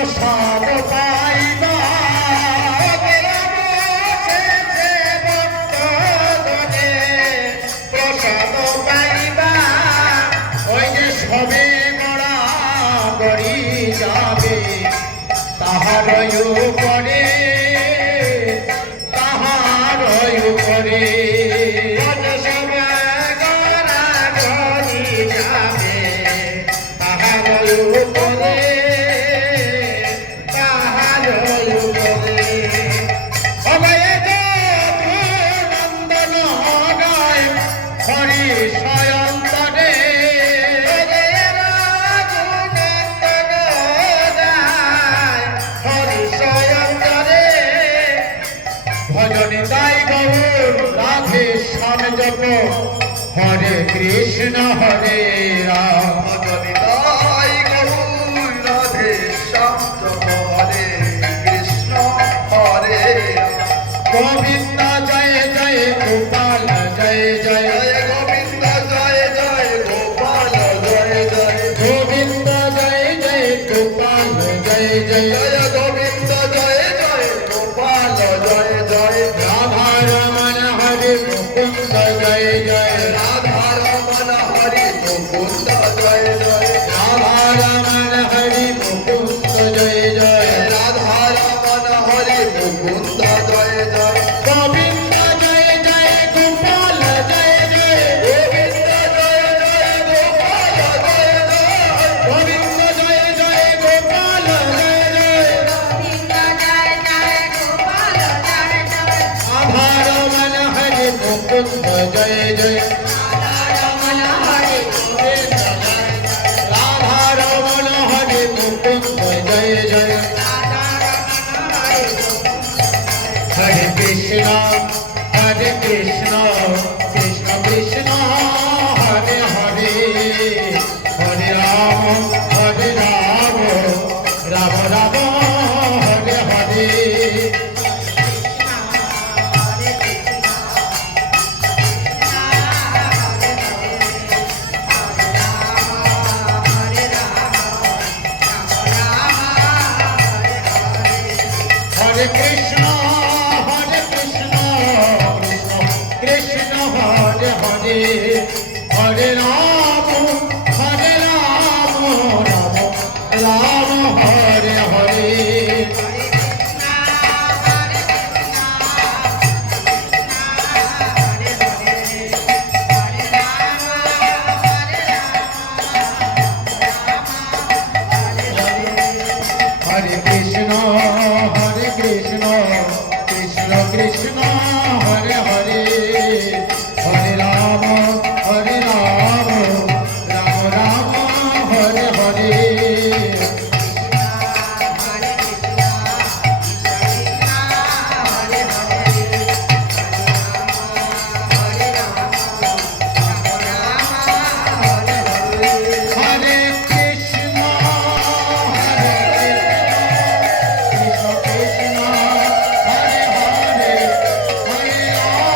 প্রসাদ পাইবা প্রসাদ পাইবা ওই যে সবে গড়া গড়ি যাবে তাহার উপরে তাহার উপরে ভজনে তাই গৌর রাধে শ্যাম জপ হরে কৃষ্ণ হরে রাম ভজনে তাই গৌর রাধে শ্যাম জপ হরে কৃষ্ণ হরে গোবিন্দ জয় জয় গোপাল জয় জয় গোবিন্দ জয় জয় গোপাল জয় জয় গোবিন্দ জয় জয় গোপাল জয় জয় গোবিন্দ জয় জয় গোপাল জয় জয় রাধা রমণ হরে মুকুন্দ জয় জয় রাধা রমণ হরি মুকুন্দ জয় জয় রাধা রমণ হরে মুকুন্দ জয় জয় রাধা রমণ হরি মুকুন্দ জয় জয় গোবিন্দ জয় জয় গোপাল জয় জয় গোবিন্দ জয় জয় গোপাল জয় জয় গোবিন্দ জয় জয় গোপাল জয় জয় রাধা রমণ হরে মুকুন্দ জয় জয় রাধা রমণ হরে মুকুন্দ জয় জয় হরে কৃষ্ণ কৃষ্ণ কৃষ্ণ হরে হরে হরে রাম রাম রাম হরে হরে হরে কৃষ্ণ কৃষ্ণ কৃষ্ণ হরে হরে হরে রাম রাম রাম হরে হরে হরে কৃষ্ণ কৃষ্ণ কৃষ্ণ হরে হরে হরে রাম রাম রাম হরে হরে হরে কৃষ্ণ কৃষ্ণ হরে হরে হরে রাম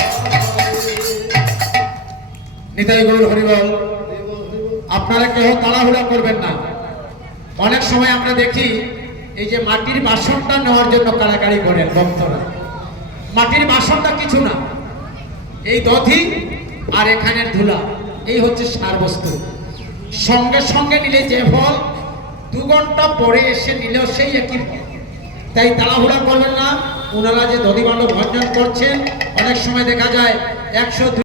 হরে হরে নিতাই গৌর হরিবল। আপনারা কেউ তাড়াহুড়া করবেন না। অনেক সময় আমরা দেখি এই যে মাটির বাসনটা নেওয়ার জন্য কাড়াকাড়ি করেন ভক্তরা। মাটির বাসনটা কিছু না, এই দধি আর এখানের ধুলা, এই হচ্ছে সার বস্তু। সঙ্গে সঙ্গে নিলে যে ফল, 2 ঘন্টা পরে এসে নিলেও সেই একই ফল। তাই তাড়াহুড়া করবেন না। ওনারা যে দধি বান্ড ভঞ্জন করছেন, অনেক সময় দেখা যায় 100